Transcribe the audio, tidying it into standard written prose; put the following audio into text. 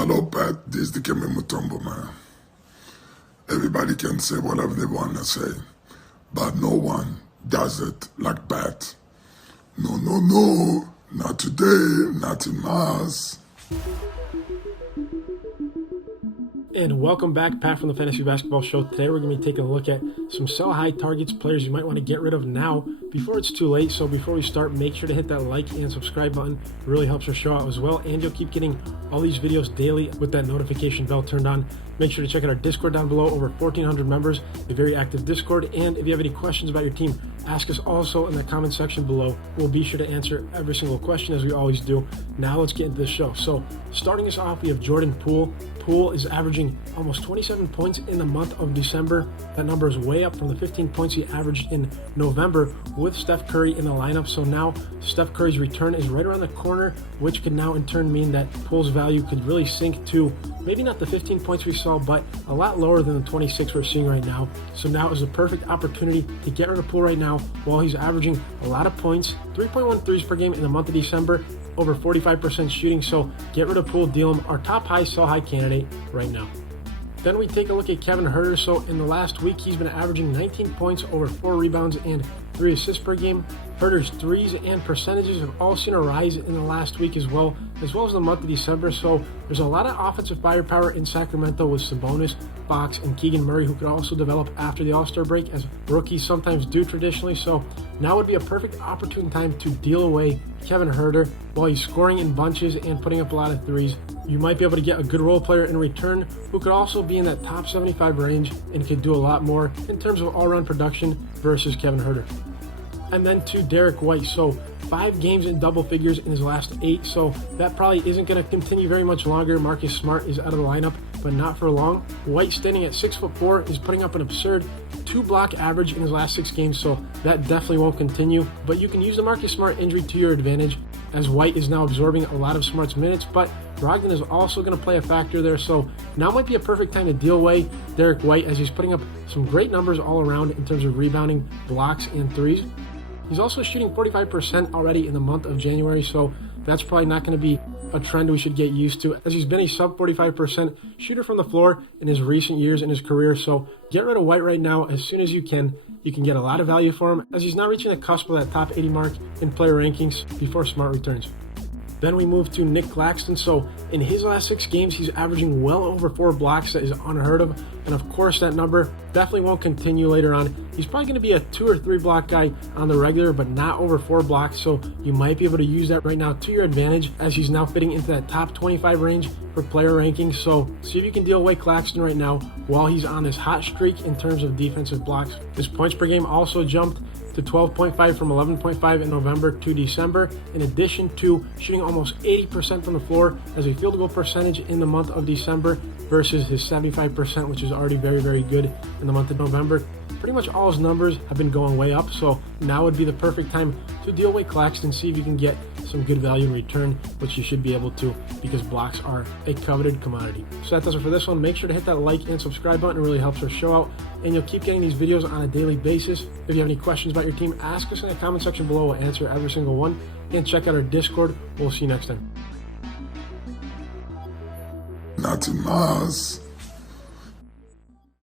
I don't bet this the Kemi Mutombo, man. Everybody can say whatever they want to say, but no one does it like Bet. No, no, no, not today, not in Mars. And welcome back, Pat from the Fantasy Basketball Show. Today we're going to be taking a look at some sell-high targets, players you might want to get rid of now before it's too late. So before we start, make sure to hit that like and subscribe button. It really helps our show out as well. And you'll keep getting all these videos daily with that notification bell turned on. Make sure to check out our Discord down below, over 1,400 members, a very active Discord. And if you have any questions about your team, ask us also in the comment section below. We'll be sure to answer every single question as we always do. Now let's get into the show. So starting us off, we have Jordan Poole. Poole is averaging almost 27 points in the month of December. That number is way up from the 15 points he averaged in November with Steph Curry in the lineup. So now Steph Curry's return is right around the corner, which could now in turn mean that Poole's value could really sink to maybe not the 15 points we saw, but a lot lower than the 26 we're seeing right now. So now is a perfect opportunity to get rid of Poole right now while he's averaging a lot of points, 3.1 threes per game in the month of December, over 45% shooting. So get rid of Poole, deal him, our top high sell high candidate right now. Then we take a look at Kevin Huerter. So in the last week, he's been averaging 19 points, over 4 rebounds, and 3 assists per game. Huerter's threes and percentages have all seen a rise in the last week as well as the month of December. So there's a lot of offensive firepower in Sacramento with Sabonis, Fox, and Keegan Murray, who could also develop after the All-Star break, as rookies sometimes do traditionally. So now would be a perfect opportune time to deal away Kevin Huerter while he's scoring in bunches and putting up a lot of threes. You might be able to get a good role player in return who could also be in that top 75 range and could do a lot more in terms of all-around production versus Kevin Huerter. And then to Derek White. So 5 games in double figures in his last 8. So that probably isn't going to continue very much longer. Marcus Smart is out of the lineup, but not for long. White, standing at 6'4", is putting up an absurd 2-block average in his last 6 games. So that definitely won't continue. But you can use the Marcus Smart injury to your advantage, as White is now absorbing a lot of Smart's minutes, but Brogdon is also going to play a factor there. So now might be a perfect time to deal away Derek White, as he's putting up some great numbers all around in terms of rebounding, blocks, and threes. He's also shooting 45% already in the month of January, so that's probably not going to be a trend we should get used to, as he's been a sub 45% shooter from the floor in his recent years in his career. So get rid of White right now as soon as you can. You can get a lot of value for him, as he's now reaching the cusp of that top 80 mark in player rankings before Smart returns. Then we move to Nick Claxton. So in his last 6 games, he's averaging well over 4 blocks. That is unheard of. And of course, that number definitely won't continue later on. He's probably going to be a 2 or 3 block guy on the regular, but not over 4 blocks. So you might be able to use that right now to your advantage, as he's now fitting into that top 25 range for player rankings. So see if you can deal away Claxton right now while he's on this hot streak in terms of defensive blocks. His points per game also jumped to 12.5 from 11.5 in November to December, in addition to shooting almost 80% from the floor as a field goal percentage in the month of December versus his 75%, which is already very, very good in the month of November. Pretty much all his numbers have been going way up, so now would be the perfect time to deal with Claxton, see if you can get some good value in return, which you should be able to, because blocks are a coveted commodity. So that does it for this one. Make sure to hit that like and subscribe button. It really helps our show out, and you'll keep getting these videos on a daily basis. If you have any questions about your team, ask us in the comment section below. We'll answer every single one. And check out our Discord. We'll see you next time. Not in Mars.